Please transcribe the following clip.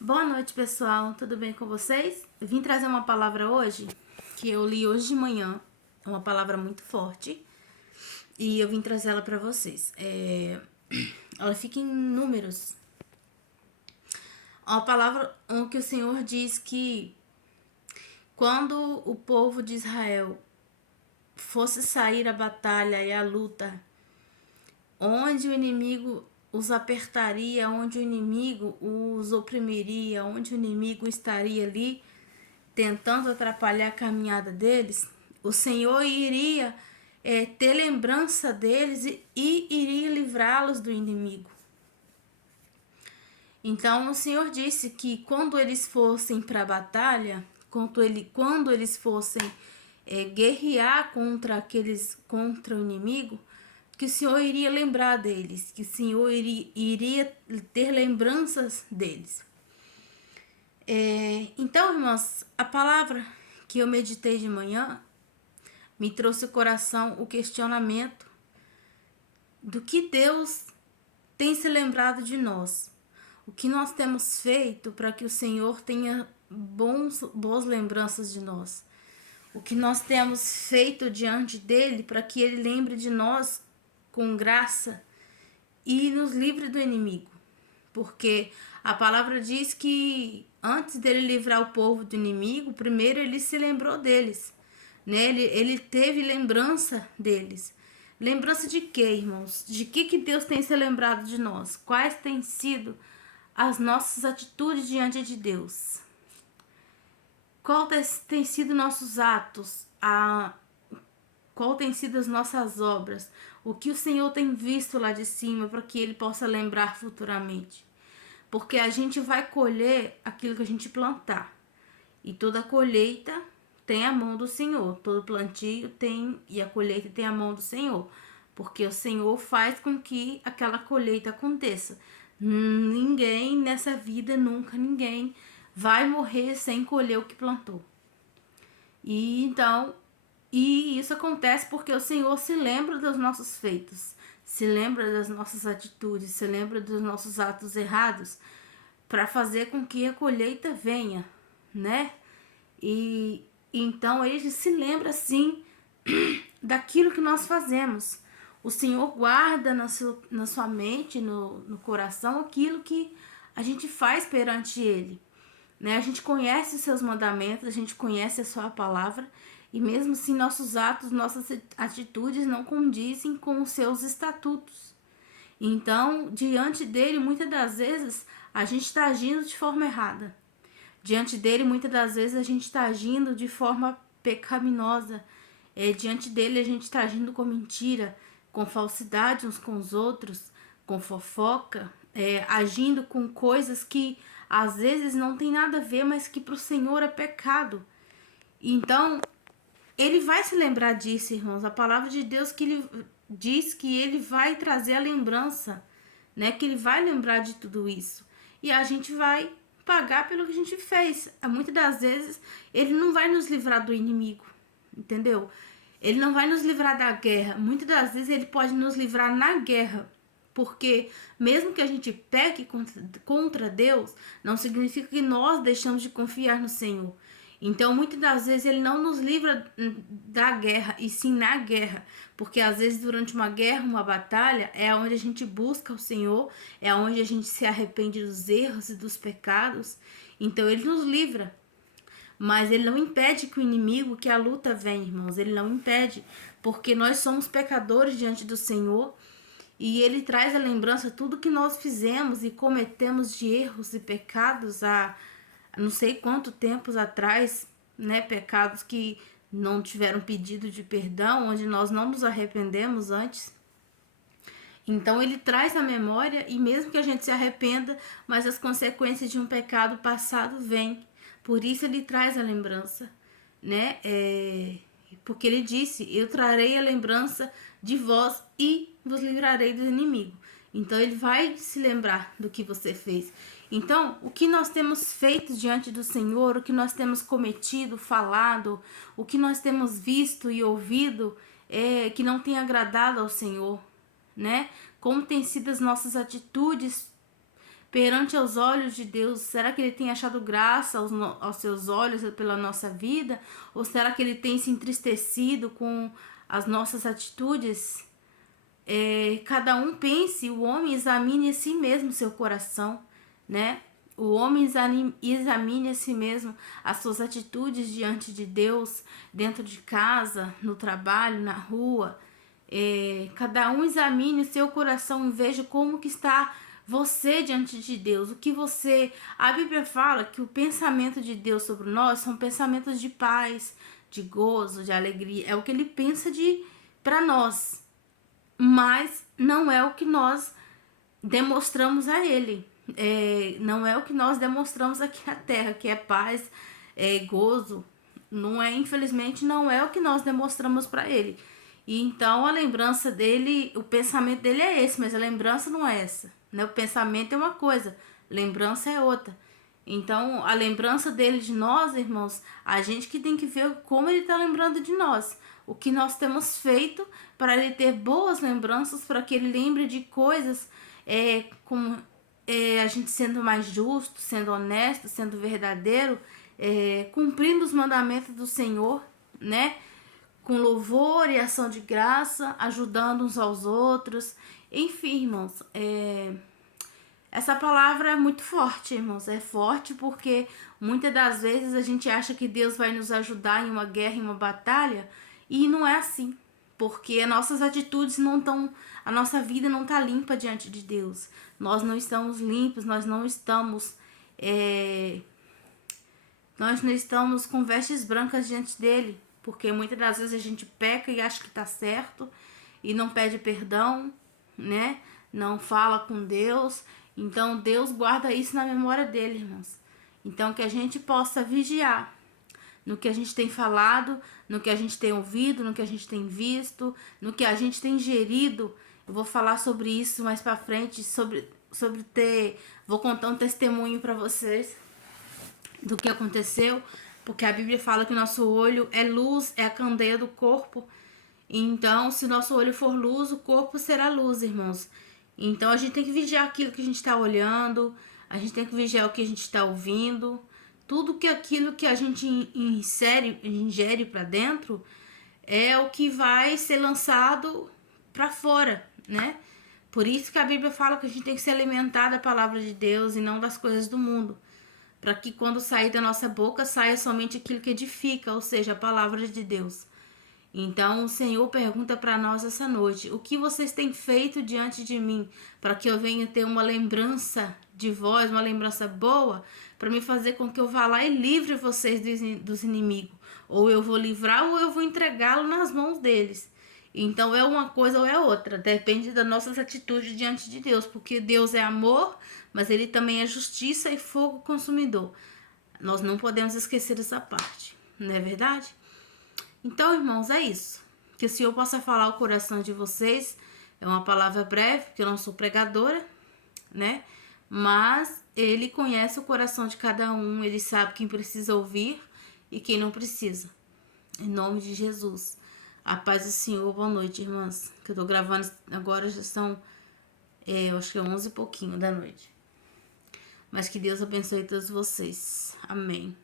Boa noite, pessoal. Tudo bem com vocês? Eu vim trazer uma palavra hoje que eu li hoje de manhã. É uma palavra muito forte e eu vim trazer ela para vocês. Ela fica em Números. Uma palavra que o Senhor diz que quando o povo de Israel fosse sair à batalha e à luta, onde o inimigo os apertaria, onde o inimigo os oprimiria, onde o inimigo estaria ali tentando atrapalhar a caminhada deles, o Senhor iria ter lembrança deles e iria livrá-los do inimigo. Então o Senhor disse que quando eles fossem para a batalha, quando eles fossem guerrear contra o inimigo, que o Senhor iria lembrar deles, que o Senhor iria ter lembranças deles. Então, irmãos, a palavra que eu meditei de manhã me trouxe ao coração o questionamento do que Deus tem se lembrado de nós. O que nós temos feito para que o Senhor tenha boas lembranças de nós. O que nós temos feito diante dele para que ele lembre de nós com graça e nos livre do inimigo. Porque a palavra diz que antes dele livrar o povo do inimigo, primeiro ele se lembrou deles, né? Ele teve lembrança deles. Lembrança de quê, irmãos? De que Deus tem se lembrado de nós? Quais têm sido as nossas atitudes diante de Deus? Qual tem sido nossos atos? Qual tem sido as nossas obras? O que o Senhor tem visto lá de cima para que ele possa lembrar futuramente? Porque a gente vai colher aquilo que a gente plantar. E toda colheita tem a mão do Senhor. Todo plantio tem e a colheita tem a mão do Senhor. Porque o Senhor faz com que aquela colheita aconteça. Ninguém nessa vida, nunca ninguém vai morrer sem colher o que plantou. E isso acontece porque o Senhor se lembra dos nossos feitos, se lembra das nossas atitudes, se lembra dos nossos atos errados para fazer com que a colheita venha, né? E então ele se lembra sim daquilo que nós fazemos. O Senhor guarda na sua mente, no coração, aquilo que a gente faz perante ele. Né? A gente conhece os seus mandamentos, a gente conhece a sua palavra, e mesmo assim nossos atos, nossas atitudes não condizem com os seus estatutos. Então, diante dele, muitas das vezes, a gente está agindo de forma errada. Diante dele, muitas das vezes, a gente está agindo de forma pecaminosa. Diante dele, a gente está agindo com mentira, com falsidade uns com os outros, com fofoca, agindo com coisas que às vezes não tem nada a ver, mas que para o Senhor é pecado. Então, ele vai se lembrar disso, irmãos. A palavra de Deus que ele diz que ele vai trazer a lembrança, né? Que ele vai lembrar de tudo isso. E a gente vai pagar pelo que a gente fez. Muitas das vezes ele não vai nos livrar do inimigo, entendeu? Ele não vai nos livrar da guerra. Muitas das vezes ele pode nos livrar na guerra. Porque mesmo que a gente peque contra Deus, não significa que nós deixamos de confiar no Senhor. Então, muitas das vezes, ele não nos livra da guerra, e sim na guerra. Porque, às vezes, durante uma guerra, uma batalha, é onde a gente busca o Senhor, é onde a gente se arrepende dos erros e dos pecados. Então, ele nos livra. Mas ele não impede que o inimigo, que a luta venha, irmãos. Ele não impede, porque nós somos pecadores diante do Senhor. E ele traz a lembrança tudo que nós fizemos e cometemos de erros e pecados há não sei quanto tempos atrás, né? Pecados que não tiveram pedido de perdão, onde nós não nos arrependemos antes. Então ele traz a memória, e mesmo que a gente se arrependa, mas as consequências de um pecado passado vêm. Por isso ele traz a lembrança, né? Porque ele disse: eu trarei a lembrança de vós e vos livrarei do inimigo. Então ele vai se lembrar do que você fez. Então, o que nós temos feito diante do Senhor, o que nós temos cometido, falado, o que nós temos visto e ouvido, que não tem agradado ao Senhor, né? Como tem sido as nossas atitudes perante aos olhos de Deus? Será que ele tem achado graça aos seus olhos pela nossa vida? Ou será que ele tem se entristecido com as nossas atitudes? Cada um pense, o homem examine a si mesmo seu coração, né? O homem examine a si mesmo as suas atitudes diante de Deus, dentro de casa, no trabalho, na rua. Cada um examine o seu coração e veja como que está você diante de Deus. O que você... A Bíblia fala que o pensamento de Deus sobre nós são pensamentos de paz, de gozo, de alegria. É o que ele pensa para nós, mas não é o que nós demonstramos a ele. Não é o que nós demonstramos aqui na terra, que é paz, gozo. Não é, infelizmente, não é o que nós demonstramos para ele. E então a lembrança dele, o pensamento dele é esse, mas a lembrança não é essa, né? O pensamento é uma coisa, lembrança é outra. Então a lembrança dele de nós, irmãos, a gente que tem que ver como ele está lembrando de nós, o que nós temos feito para ele ter boas lembranças, para que ele lembre de coisas como a gente sendo mais justo, sendo honesto, sendo verdadeiro, cumprindo os mandamentos do Senhor, né? Com louvor e ação de graça, ajudando uns aos outros. Enfim, irmãos, essa palavra é muito forte, irmãos. É forte porque muitas das vezes a gente acha que Deus vai nos ajudar em uma guerra, em uma batalha, e não é assim. Porque as nossas atitudes não estão, a nossa vida não está limpa diante de Deus. Nós não estamos limpos, nós não estamos com vestes brancas diante dele. Porque muitas das vezes a gente peca e acha que tá certo e não pede perdão, né? Não fala com Deus. Então Deus guarda isso na memória dele, irmãos. Então que a gente possa vigiar no que a gente tem falado, no que a gente tem ouvido, no que a gente tem visto, no que a gente tem ingerido. Eu vou falar sobre isso mais pra frente, vou contar um testemunho pra vocês do que aconteceu, porque a Bíblia fala que o nosso olho é luz, é a candeia do corpo. Então, se o nosso olho for luz, o corpo será luz, irmãos. Então, a gente tem que vigiar aquilo que a gente está olhando, a gente tem que vigiar o que a gente está ouvindo. Tudo que aquilo que a gente ingere para dentro é o que vai ser lançado para fora, né? Por isso que a Bíblia fala que a gente tem que se alimentar da palavra de Deus e não das coisas do mundo, para que quando sair da nossa boca saia somente aquilo que edifica, ou seja, a palavra de Deus. Então o Senhor pergunta para nós essa noite: o que vocês têm feito diante de mim, para que eu venha ter uma lembrança de vós, uma lembrança boa, para me fazer com que eu vá lá e livre vocês dos inimigos. Ou eu vou livrar ou eu vou entregá-lo nas mãos deles. Então é uma coisa ou é outra, depende das nossas atitudes diante de Deus, porque Deus é amor, mas ele também é justiça e fogo consumidor. Nós não podemos esquecer essa parte, não é verdade? Então, irmãos, é isso. Que o Senhor possa falar o coração de vocês. É uma palavra breve, porque eu não sou pregadora, né? Mas ele conhece o coração de cada um, ele sabe quem precisa ouvir e quem não precisa. Em nome de Jesus. A paz do Senhor, boa noite, irmãs. Que eu tô gravando agora, já são, eu acho que é 11 e pouquinho da noite. Mas que Deus abençoe todos vocês. Amém.